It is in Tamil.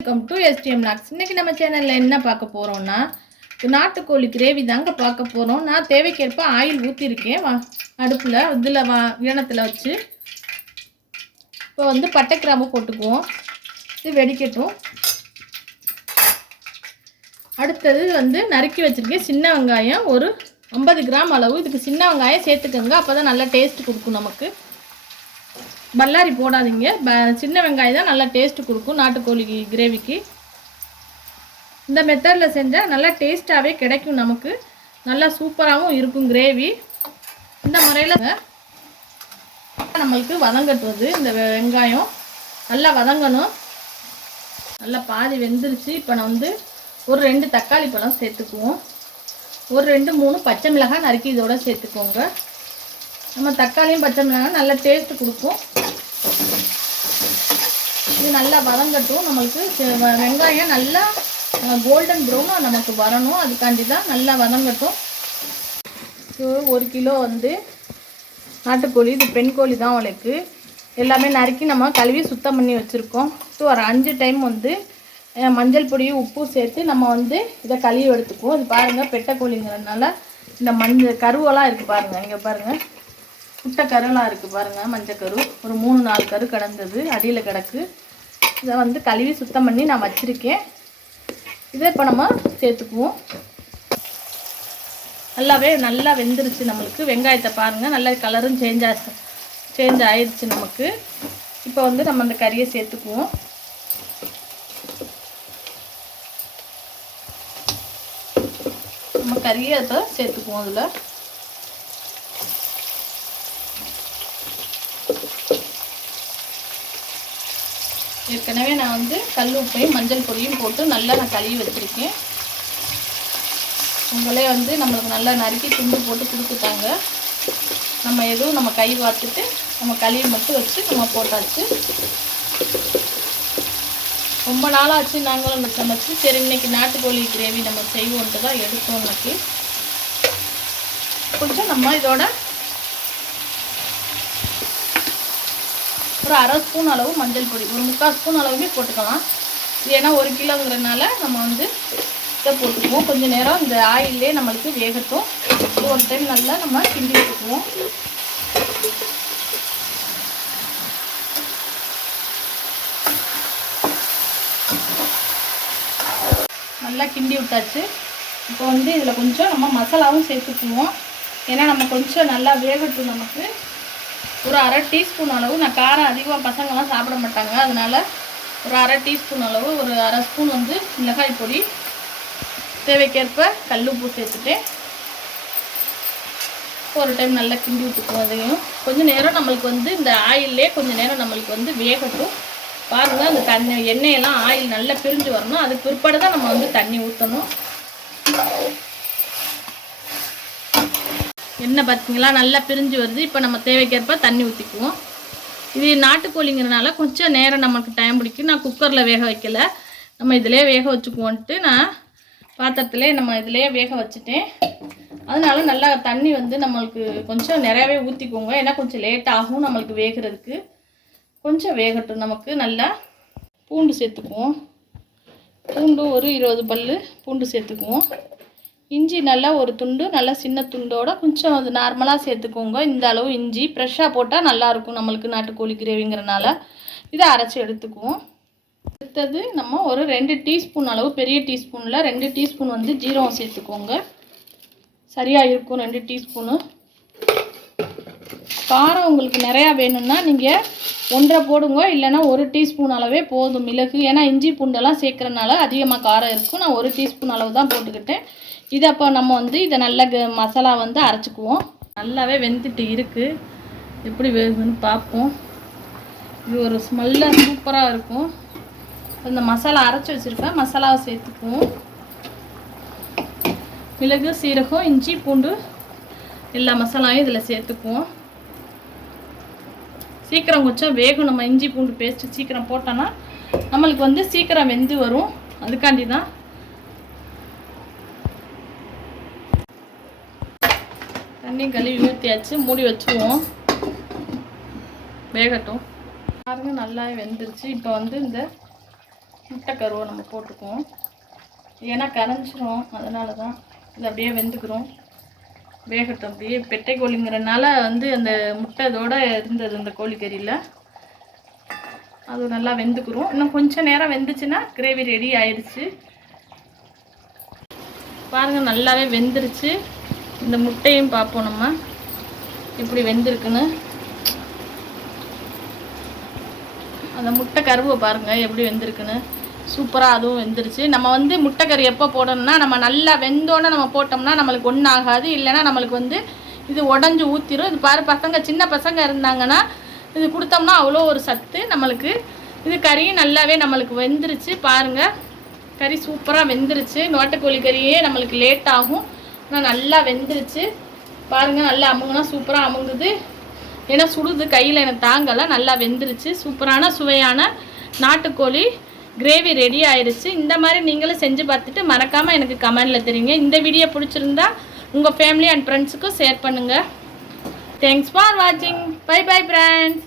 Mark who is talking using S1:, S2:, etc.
S1: வெல்கம் டு எஸ்டிஎம் நாக்ஸ் இன்றைக்கி நம்ம சேனலில் என்ன பார்க்க போகிறோம்னா நாட்டுக்கோழி கிரேவி தாங்க பார்க்க போகிறோம் நான் தேவைக்கேற்ப ஆயில் ஊற்றிருக்கேன் வா அடுப்பில் இதில் வா ஈனத்தில் வச்சு. இப்போ வந்து பட்டை கிராம்பு போட்டுக்குவோம். இது வெடிக்கட்டும். அடுத்தது வந்து நறுக்கி வச்சுருக்கேன். சின்ன வெங்காயம் ஒரு ஐம்பது கிராம் அளவு. இதுக்கு சின்ன வெங்காயம் சேர்த்துக்கோங்க. அப்போ தான் நல்லா டேஸ்ட் கொடுக்கும் நமக்கு. பல்லாரி போடாதீங்க. ப சின்ன வெங்காயம் தான் நல்லா டேஸ்ட் கொடுக்கும் நாட்டுக்கோழி கிரேவிக்கு இந்த மெத்தடில் செஞ்சால் நல்லா டேஸ்ட்டாகவே கிடைக்கும் நமக்கு. நல்லா சூப்பராகவும் இருக்கும் கிரேவி இந்த முறையில் நம்மளுக்கு வதங்கட்டுவது இந்த வெ- வெங்காயம். நல்லா வதங்கணும். நல்லா பாதி வெந்துருச்சு. இப்போ நான் வந்து ஒரு ரெண்டு தக்காளி பழம் சேர்த்துக்குவோம். ஒரு ரெண்டு மூணு பச்சை மிளகாய் நறுக்கி இதோட சேர்த்துக்கோங்க. நம்ம தக்காளியும் பச்சை மிளகாய் நல்லா டேஸ்ட் கொடுக்கும் இது நல்லா வதங்கட்டும். நம்மளுக்கு வெங்காயம் நல்லா கோல்டன் ப்ரௌன் நமக்கு வரணும். அதுக்காண்டி தான் நல்லா வதங்கட்டும். ஒரு கிலோ வந்து நாட்டுக்கோழி. இது பெண் கோழி தான் அவளுக்கு. எல்லாமே நறுக்கி நம்ம கழுவி சுத்தம் பண்ணி வச்சுருக்கோம். ஸோ ஒரு அஞ்சு டைம் வந்து மஞ்சள் பொடியும் உப்பும் சேர்த்து நம்ம வந்து இதை கழுவி எடுத்துக்குவோம். இது பாருங்கள் பெட்டை கோழிங்கிறதுனால இந்த மஞ்சள் கருவெல்லாம் இருக்குது பாருங்கள் இங்கே பாருங்கள் முட்டை கருலாம் இருக்குது பாருங்கள் மஞ்சள் கரு ஒரு மூணு நாலு கரு கிடந்தது அடியில் கிடக்கு. இதை வந்து கழுவி சுத்தம் பண்ணி நான் வச்சுருக்கேன். இதை இப்போ நம்ம சேர்த்துக்குவோம். நல்லாவே நல்லா வெந்துருச்சு நம்மளுக்கு. வெங்காயத்தை பாருங்கள் நல்ல கலரும் சேஞ்ச் ஆச்சு சேஞ்ச் ஆயிடுச்சு நமக்கு. இப்போ வந்து நம்ம அந்த கறியை சேர்த்துக்குவோம். நம்ம கறியை அதை சேர்த்துக்குவோம் அதில் ஏற்கனவே நான் வந்து கல் உப்பையும் மஞ்சள் பொடியும் போட்டு நல்லா நான் கழுவி வச்சுருக்கேன். உங்களே வந்து நம்மளுக்கு நல்லா நறுக்கி துண்டு போட்டு கொடுத்துட்டாங்க. நம்ம எதுவும் நம்ம கை வார்த்துட்டு நம்ம கழுவி மட்டும் வச்சு நம்ம போட்டாச்சு. ரொம்ப நாளாச்சு நாங்களும் அந்த சமைச்சு. சரி இன்னைக்கு நாட்டுக்கோழி கிரேவி நம்ம செய்வோன்ட்டு தான் எடுத்தோம் இன்னைக்கு. கொஞ்சம் நம்ம இதோட ஒரு அரை ஸ்பூன் அளவு மஞ்சள் பொடி. ஒரு முக்கால் ஸ்பூன் அளவுமே போட்டுக்கலாம். ஏன்னா ஒரு கிலோங்கிறதுனால நம்ம வந்து இதை போட்டுக்குவோம். கொஞ்சம் நேரம் இந்த ஆயிலே நம்மளுக்கு வேகட்டும். ஒரு டைம் நல்லா நம்ம கிண்டி விட்டுக்குவோம் நல்லா கிண்டி விட்டாச்சு. இப்போ வந்து இதில் கொஞ்சம் நம்ம மசாலாவும் சேர்த்துக்குவோம். ஏன்னா நம்ம கொஞ்சம் நல்லா வேகட்டும் நமக்கு. ஒரு அரை டீஸ்பூன் அளவு. நான் காரம் அதிகமாக பசங்கள்லாம் சாப்பிட மாட்டாங்க. அதனால ஒரு அரை டீஸ்பூன் அளவு ஒரு அரை ஸ்பூன் வந்து மிளகாய் பொடி. தேவைக்கேற்ப கல்ப்பூ சேர்த்துட்டு ஒரு டைம் நல்லா கிண்டி விட்டுக்குவோம் அதையும். கொஞ்சம் நேரம் நம்மளுக்கு வந்து இந்த ஆயிலே கொஞ்சம் நேரம் நம்மளுக்கு வந்து வேகட்டும். பாருங்கள் அந்த தண்ணி எண்ணெயெல்லாம் ஆயில் நல்லா பிரிஞ்சு வரணும். அதுக்கு பிற்பாடு தான் நம்ம வந்து தண்ணி ஊற்றணும் எண்ணெய் பார்த்தீங்களா நல்லா பிரிஞ்சு வருது. இப்போ நம்ம தேவைக்கேற்ப தண்ணி ஊற்றிக்குவோம் இது நாட்டுக்கோழிங்கிறனால கொஞ்சம் நேரம் நமக்கு டைம் பிடிக்கும். நான் குக்கரில் வேக வைக்கல. நம்ம இதிலே வேக வச்சுக்குவோன்ட்டு நான் பாத்திரத்திலே நம்ம இதிலே வேக வச்சுட்டேன். அதனால நல்லா தண்ணி வந்து நம்மளுக்கு கொஞ்சம் நிறையாவே ஊற்றிக்கோங்க ஏன்னா கொஞ்சம் லேட் ஆகும் நம்மளுக்கு வேகிறதுக்கு. கொஞ்சம் வேகட்டும் நமக்கு. நல்லா பூண்டு சேர்த்துக்குவோம். பூண்டு ஒரு இருபது பல்லு பூண்டு சேர்த்துக்குவோம். இஞ்சி நல்லா ஒரு துண்டு நல்லா சின்ன துண்டோட கொஞ்சம் அது நார்மலாக சேர்த்துக்கோங்க. இந்த அளவு இஞ்சி ஃப்ரெஷ்ஷாக போட்டால் நல்லாயிருக்கும் நம்மளுக்கு நாட்டுக்கோழி கிரேவிங்கிறனால. இதை அரைச்சி எடுத்துக்குவோம். அடுத்தது நம்ம ஒரு ரெண்டு டீஸ்பூன் அளவு பெரிய டீஸ்பூனில் ரெண்டு டீஸ்பூன் வந்து ஜீரகம் சேர்த்துக்கோங்க. சரியாக இருக்கும் ரெண்டு டீஸ்பூனு. காரம் உங்களுக்கு நிறையா வேணும்னா நீங்கள் ஒன்றரை போடுங்க இல்லைன்னா ஒரு டீஸ்பூன் அளவே போதும் மிளகு. ஏன்னா இஞ்சி பூண்டெல்லாம் சேர்க்குறனால அதிகமாக காரம் இருக்கும். நான் ஒரு டீஸ்பூன் அளவு தான் போட்டுக்கிட்டேன். இதை அப்போ நம்ம வந்து இதை நல்லா மசாலா வந்து அரைச்சிக்குவோம். நல்லாவே வெந்துட்டு இருக்குது எப்படி வேகுதுன்னு பார்ப்போம். இது ஒரு ஸ்மெல்லாக சூப்பராக இருக்கும். இந்த மசாலா அரைச்சி வச்சுருக்கேன் மசாலாவை சேர்த்துக்குவோம். மிளகு சீரகம் இஞ்சி பூண்டு எல்லா மசாலாவையும் இதில் சேர்த்துக்குவோம். சீக்கிரம் கொஞ்சம் வேகும். நம்ம இஞ்சி பூண்டு பேஸ்ட்டு சீக்கிரம் போட்டோன்னா நம்மளுக்கு வந்து சீக்கிரம் வெந்து வரும். அதுக்காண்டி தான் தண்ணி கழுவி ஊற்றியாச்சு மூடி வச்சுருவோம். வேகட்டும். பாருங்க நல்லா வெந்துருச்சு. இப்போ வந்து இந்த முட்டை கருவை நம்ம போட்டுக்குவோம். ஏன்னா கரைஞ்சிரும். அதனால தான் இது அப்படியே வெந்துக்கிறோம். வேகட்டும் அப்படியே பெட்டை கோழிங்கிறனால வந்து அந்த முட்டை அதோட இருந்தது அந்த கோழிக்கறியில். அது நல்லா வெந்துக்குறோம் இன்னும் கொஞ்சம் நேரம் வெந்துச்சுன்னா கிரேவி ரெடி ஆயிடுச்சு. பாருங்கள் நல்லாவே வெந்துருச்சு. இந்த முட்டையும் பார்ப்போம் நம்ம. எப்படி வெந்திருக்குன்னு. அந்த முட்டை கருவை பாருங்கள் எப்படி வெந்திருக்குன்னு. சூப்பராக அதுவும் வெந்துருச்சு. நம்ம வந்து முட்டைக்கறி எப்போ போடணும்னா நம்ம நல்லா வெந்தோன்னே நம்ம போட்டோம்னா நம்மளுக்கு ஒன்றும் ஆகாது இல்லைன்னா நம்மளுக்கு வந்து இது உடஞ்சி ஊற்றிடும் இது பாரு பசங்க சின்ன பசங்க இருந்தாங்கன்னா இது கொடுத்தோம்னா அவ்வளோ ஒரு சத்து நம்மளுக்கு. இது கறியும் நல்லாவே நம்மளுக்கு வெந்துருச்சு. பாருங்கள் கறி சூப்பராக வெந்துருச்சு. நாட்டுக்கோழி கறியே நம்மளுக்கு லேட் ஆகும். ஆனால் நல்லா வெந்துருச்சு. பாருங்கள் நல்லா அமுங்குனா சூப்பராக அமுங்குது. ஏன்னா சுடுது கையில் எனக்கு தாங்கலை. நல்லா வெந்துருச்சு. சூப்பரான சுவையான நாட்டுக்கோழி. கிரேவி ரெடி ஆயிடுச்சு இந்த மாதிரி நீங்களும் செஞ்சு பார்த்துட்டு மறக்காமல் எனக்கு கமெண்டில் தெரியுங்க. இந்த வீடியோ பிடிச்சிருந்தா உங்கள் ஃபேமிலி அண்ட் ஃப்ரெண்ட்ஸுக்கும் ஷேர் பண்ணுங்கள் தேங்க்ஸ் ஃபார் வாட்சிங் பை பை ஃப்ரெண்ட்ஸ்